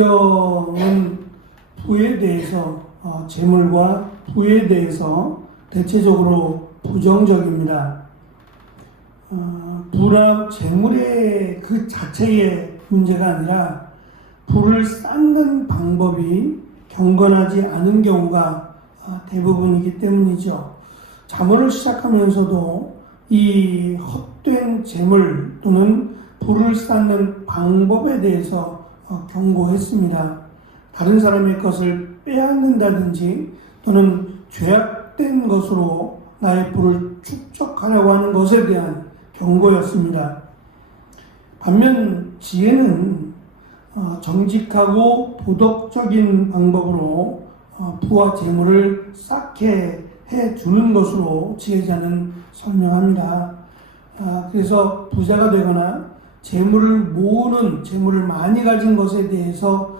성경은 부에 대해서 재물과 부에 대해서 대체적으로 부정적입니다. 부나 재물의 그 자체의 문제가 아니라 부를 쌓는 방법이 경건하지 않은 경우가 대부분이기 때문이죠. 잠언을 시작하면서도 이 헛된 재물 또는 부를 쌓는 방법에 대해서 경고했습니다. 다른 사람의 것을 빼앗는다든지 또는 죄악된 것으로 나의 부를 축적하려고 하는 것에 대한 경고였습니다. 반면 지혜는 정직하고 도덕적인 방법으로 부와 재물을 쌓게 해주는 것으로 지혜자는 설명합니다. 그래서 부자가 되거나 재물을 모으는, 재물을 많이 가진 것에 대해서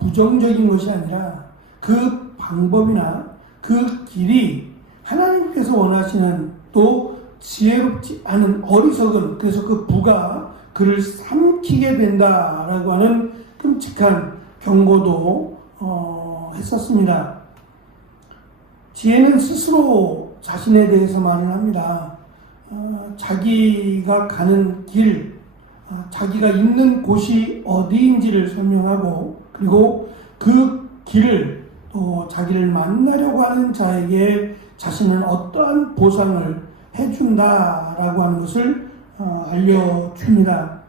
부정적인 것이 아니라 그 방법이나 그 길이 하나님께서 원하시는 또 지혜롭지 않은 어리석은, 그래서 그 부가 그를 삼키게 된다라고 하는 끔찍한 경고도 했었습니다. 지혜는 스스로 자신에 대해서 말을 합니다. 자기가 가는 길, 자기가 있는 곳이 어디인지를 설명하고, 그리고 그 길을 또 자기를 만나려고 하는 자에게 자신은 어떠한 보상을 해준다라고 하는 것을 알려줍니다.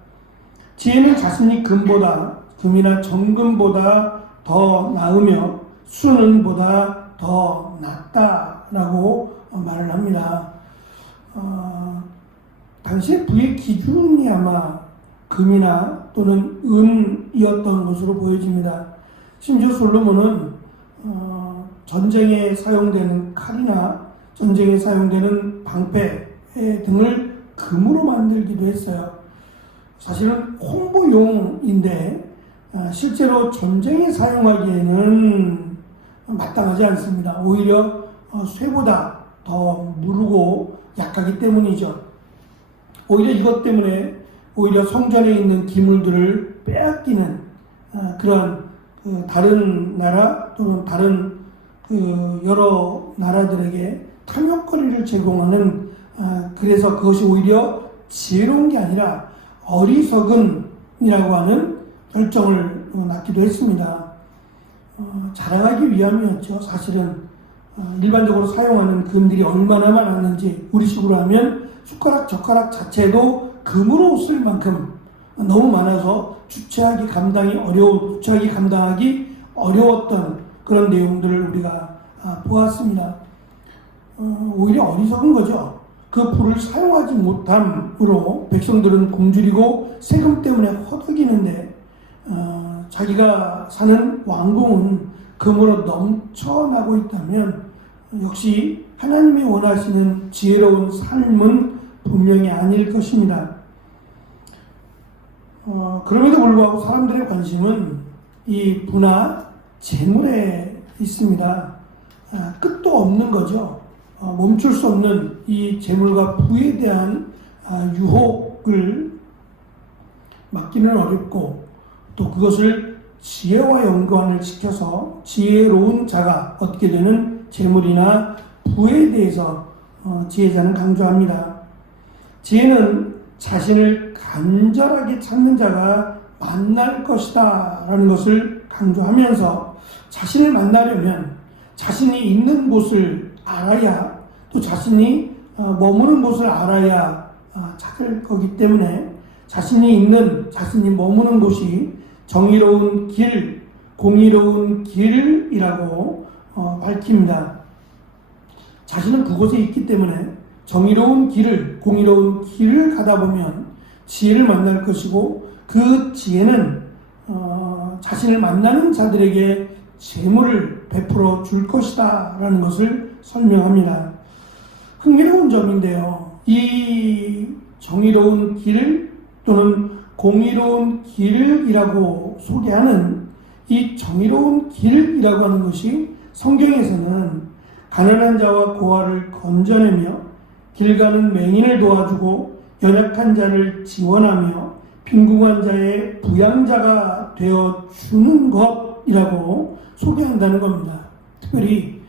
지혜는 자신이 금이나 정금보다 더 나으며 수는보다 더 낫다라고 말을 합니다. 당시의 부의 기준이 아마 금이나 또는 은이었던 것으로 보여집니다. 심지어 솔로몬은 전쟁에 사용되는 칼이나 전쟁에 사용되는 방패 등을 금으로 만들기도 했어요. 사실은 홍보용인데 실제로 전쟁에 사용하기에는 마땅하지 않습니다. 오히려 쇠보다 더 무르고 약하기 때문이죠. 오히려 이것 때문에 오히려 성전에 있는 기물들을 빼앗기는 그런 다른 나라 또는 다른 여러 나라들에게 탐욕거리를 제공하는, 그래서 그것이 오히려 지혜로운 게 아니라 어리석은이라고 하는 결정을 낳기도 했습니다. 자랑하기 위함이었죠. 사실은 일반적으로 사용하는 금들이 얼마나 많았는지, 우리식으로 하면 숟가락 젓가락 자체도 금으로 쓸 만큼 너무 많아서 주체하기 감당하기 어려웠던 그런 내용들을 우리가 보았습니다. 오히려 어리석은 거죠. 그 부를 사용하지 못함으로 백성들은 굶주리고 세금 때문에 허덕이는데 자기가 사는 왕궁은 금으로 넘쳐나고 있다면 역시 하나님이 원하시는 지혜로운 삶은 분명히 아닐 것입니다. 그럼에도 불구하고 사람들의 관심은 이 부나 재물에 있습니다. 끝도 없는 거죠. 멈출 수 없는 이 재물과 부에 대한 유혹을 막기는 어렵고, 또 그것을 지혜와 연관을 시켜서 지혜로운 자가 얻게 되는 재물이나 부에 대해서 지혜자는 강조합니다. 지혜는 자신을 간절하게 찾는 자가 만날 것이다 라는 것을 강조하면서, 자신을 만나려면 자신이 있는 곳을 알아야, 또 자신이 머무는 곳을 알아야 찾을 거기 때문에 자신이 머무는 곳이 정의로운 길, 공의로운 길이라고 밝힙니다. 자신은 그곳에 있기 때문에 정의로운 길을, 공의로운 길을 가다 보면 지혜를 만날 것이고, 그 지혜는 자신을 만나는 자들에게 재물을 베풀어 줄 것이다 라는 것을 설명합니다. 흥미로운 점인데요, 이 정의로운 길 또는 공의로운 길이라고 소개하는 이 정의로운 길이라고 하는 것이 성경에서는 가난한 자와 고아를 건져내며 길 가는 맹인을 도와주고 연약한 자를 지원하며 빈궁한 자의 부양자가 지혜가 되어주는 것이라고 소개한다는 겁니다. 특별히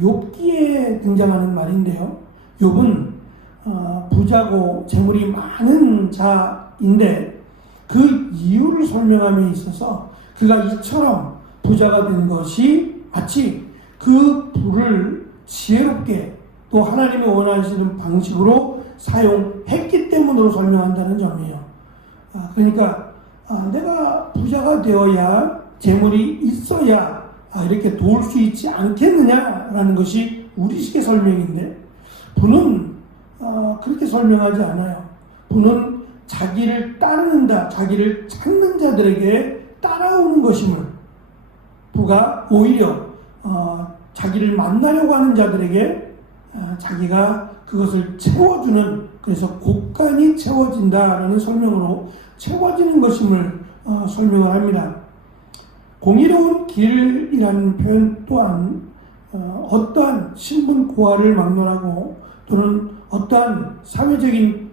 욥기에 등장하는 말인데요. 욥은 부자고 재물이 많은 자인데 그 이유를 설명함에 있어서 그가 이처럼 부자가 된 것이 마치 그 부를 지혜롭게 또 하나님이 원하시는 방식으로 사용했기 때문으로 설명한다는 점이에요. 그러니까 내가 부자가 되어야 재물이 있어야 이렇게 도울 수 있지 않겠느냐라는 것이 우리식의 설명인데 부는 그렇게 설명하지 않아요. 부는 자기를 따르는다, 자기를 찾는 자들에게 따라오는 것임을, 부가 오히려 자기를 만나려고 하는 자들에게 자기가 그것을 채워주는, 그래서 곳간이 채워진다라는 설명으로 채워지는 것임을 설명을 합니다. 공의로운 길이라는 표현 또한 어떠한 신분 고하를 막론하고 또는 어떠한 사회적인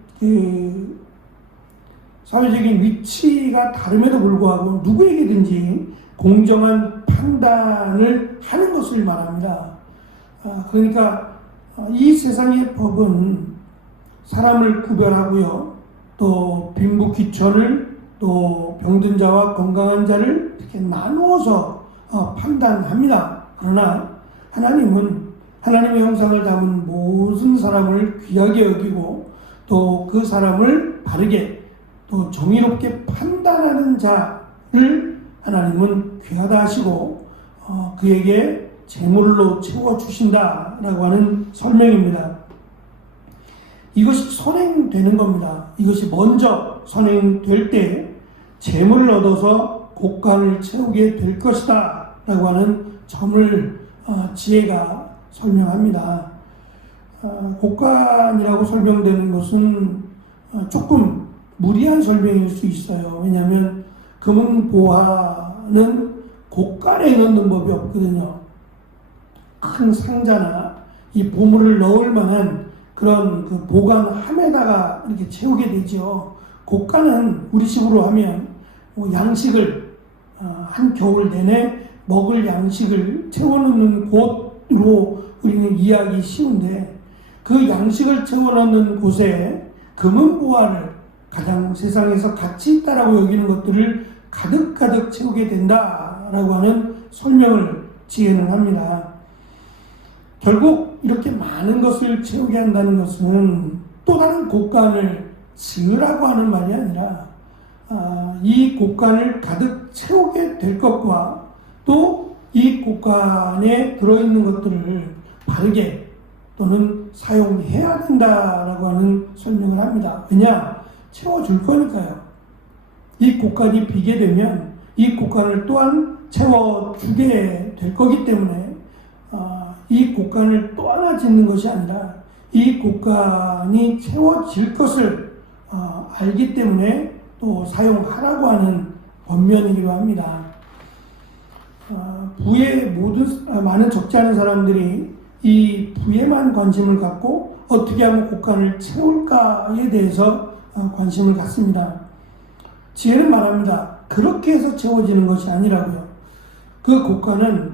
위치가 다름에도 불구하고 누구에게든지 공정한 판단을 하는 것을 말합니다. 그러니까 이 세상의 법은 사람을 구별하고요, 또 빈부 귀천을, 또 병든 자와 건강한 자를 이렇게 나누어서 판단합니다. 그러나 하나님은 하나님의 형상을 담은 모든 사람을 귀하게 여기고 또 그 사람을 바르게 또 정의롭게 판단하는 자를 하나님은 귀하다 하시고 그에게 재물로 채워주신다라고 하는 설명입니다. 이것이 선행되는 겁니다. 이것이 먼저 선행될 때 재물을 얻어서 곳간을 채우게 될 것이다 라고 하는 점을 지혜가 설명합니다. 곳간이라고 설명되는 것은 조금 무리한 설명일 수 있어요. 왜냐하면 금은보화는 곳간에 넣는 법이 없거든요. 큰 상자나 이 보물을 넣을 만한 그런 그 보관함에다가 이렇게 채우게 되죠. 곳간은 우리식으로 하면 양식을 한 겨울 내내 먹을 양식을 채워넣는 곳으로 우리는 이해하기 쉬운데, 그 양식을 채워넣는 곳에 금은보화를, 가장 세상에서 가치 있다라고 여기는 것들을 가득가득 채우게 된다라고 하는 설명을 지혜는 합니다. 결국 이렇게 많은 것을 채우게 한다는 것은 또 다른 곳간을 지으라고 하는 말이 아니라 이 곳간을 가득 채우게 될 것과 또 이 곳간에 들어있는 것들을 바르게 또는 사용해야 된다라고 하는 설명을 합니다. 왜냐? 채워줄 거니까요. 이 곳간이 비게 되면 이 곳간을 또한 채워주게 될 거기 때문에 이 곳간을 또 하나 짓는 것이 아니라 이 곳간이 채워질 것을 알기 때문에 또 사용하라고 하는 권면이기도 합니다. 부에 많은 적지 않은 사람들이 이 부에만 관심을 갖고 어떻게 하면 곳간을 채울까에 대해서 관심을 갖습니다. 지혜는 말합니다. 그렇게 해서 채워지는 것이 아니라고요. 그 곳간은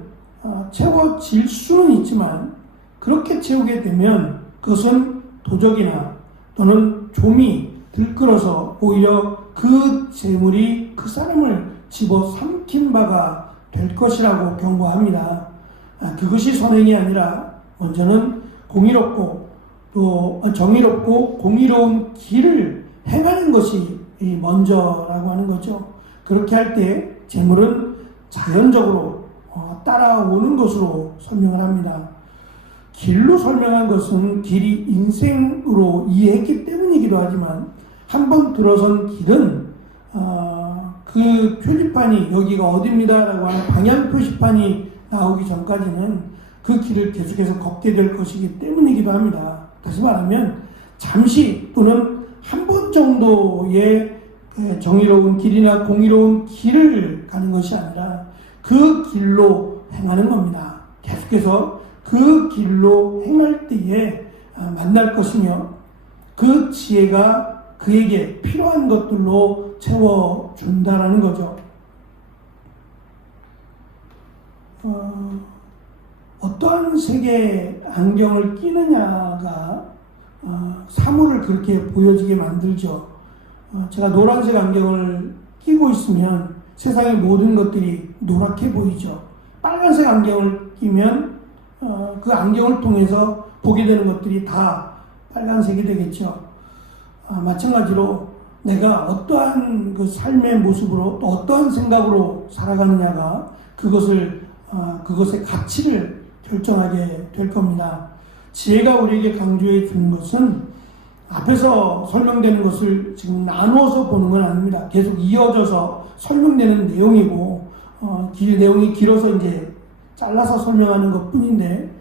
채워질 수는 있지만 그렇게 채우게 되면 그것은 도적이나 또는 좀이 들끓어서 오히려 그 재물이 그 사람을 집어삼킨 바가 될 것이라고 경고합니다. 그것이 선행이 아니라 먼저는 공의롭고 또 정의롭고 공의로운 길을 행하는 것이 먼저라고 하는 거죠. 그렇게 할 때 재물은 자연적으로 따라오는 것으로 설명을 합니다. 길로 설명한 것은 길이 인생으로 이해했기 때문이기도 하지만 한번 들어선 길은 그 표지판이 여기가 어디입니다라고 하는 방향 표시판이 나오기 전까지는 그 길을 계속해서 걷게 될 것이기 때문이기도 합니다. 다시 말하면 잠시 또는 한 번 정도의 정의로운 길이나 공의로운 길을 가는 것이 아니라 그 길로 행하는 겁니다. 계속해서 그 길로 행할 때에 만날 것이며 그 지혜가 그에게 필요한 것들로 채워준다라는 거죠. 어떠한 색의 안경을 끼느냐가 사물을 그렇게 보여지게 만들죠. 제가 노란색 안경을 끼고 있으면 세상의 모든 것들이 노랗게 보이죠. 빨간색 안경을 끼면 그 안경을 통해서 보게 되는 것들이 다 빨간색이 되겠죠. 마찬가지로 내가 어떠한 그 삶의 모습으로 또 어떠한 생각으로 살아가느냐가 그것의 가치를 결정하게 될 겁니다. 지혜가 우리에게 강조해 주는 것은 앞에서 설명되는 것을 지금 나누어서 보는 건 아닙니다. 계속 이어져서 설명되는 내용이고, 내용이 길어서 이제 잘라서 설명하는 것 뿐인데,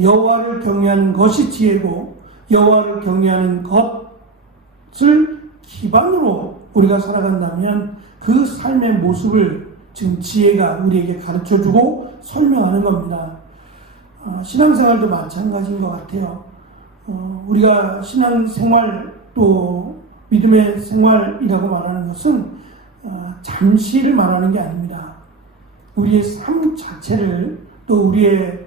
여호와를 경외하는 것이 지혜고, 여호와를 경외하는 것을 기반으로 우리가 살아간다면 그 삶의 모습을 지금 지혜가 우리에게 가르쳐주고 설명하는 겁니다. 신앙생활도 마찬가지인 것 같아요. 우리가 신앙생활 또 믿음의 생활이라고 말하는 것은 잠시를 말하는 게 아닙니다. 우리의 삶 자체를 또 우리의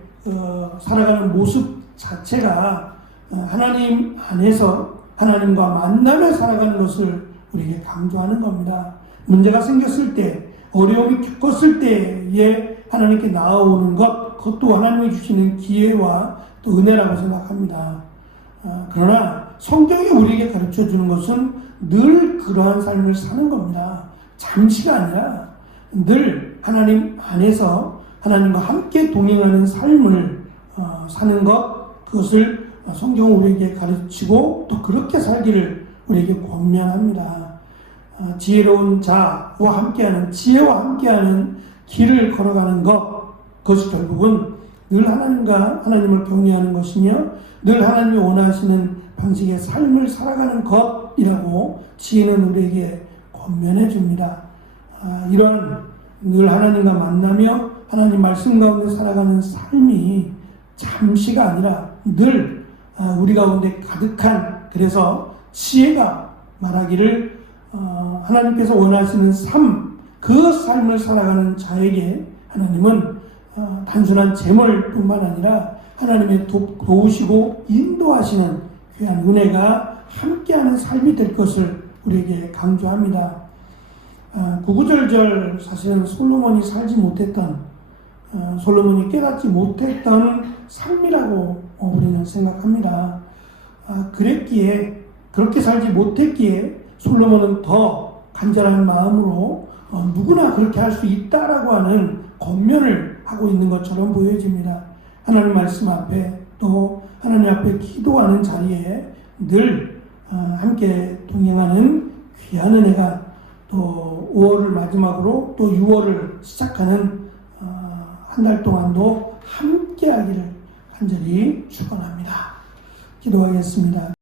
살아가는 모습 자체가 하나님 안에서 하나님과 만나며 살아가는 것을 우리에게 강조하는 겁니다. 문제가 생겼을 때, 어려움이 겪었을 때에 하나님께 나아오는 것, 그것도 하나님이 주시는 기회와 또 은혜라고 생각합니다. 그러나 성경이 우리에게 가르쳐 주는 것은 늘 그러한 삶을 사는 겁니다. 잠시가 아니라 늘 하나님 안에서 하나님과 함께 동행하는 삶을 사는 것, 그것을 성경은 우리에게 가르치고 또 그렇게 살기를 우리에게 권면합니다. 지혜로운 자와 함께하는, 지혜와 함께하는 길을 걸어가는 것, 그것이 결국은 늘 하나님을 경외하는 것이며 늘 하나님이 원하시는 방식의 삶을 살아가는 것이라고 지혜는 우리에게 권면해 줍니다. 이런 늘 하나님과 만나며 하나님 말씀 가운데 살아가는 삶이 잠시가 아니라 늘 우리 가운데 가득한, 그래서 지혜가 말하기를 하나님께서 원하시는 삶, 그 삶을 살아가는 자에게 하나님은 단순한 재물뿐만 아니라 하나님의 도우시고 인도하시는 귀한 은혜가 함께하는 삶이 될 것을 우리에게 강조합니다. 구구절절 사실은 솔로몬이 살지 못했던, 솔로몬이 깨닫지 못했던 삶이라고 우리는 생각합니다. 그랬기에, 그렇게 살지 못했기에 솔로몬은 더 간절한 마음으로 누구나 그렇게 할 수 있다라고 하는 권면을 하고 있는 것처럼 보여집니다. 하나님 말씀 앞에 또 하나님 앞에 기도하는 자리에 늘 함께 동행하는 귀한 은혜가 또 5월을 마지막으로 또 6월을 시작하는 한 달 동안도 함께 하기를 간절히 축원합니다. 기도하겠습니다.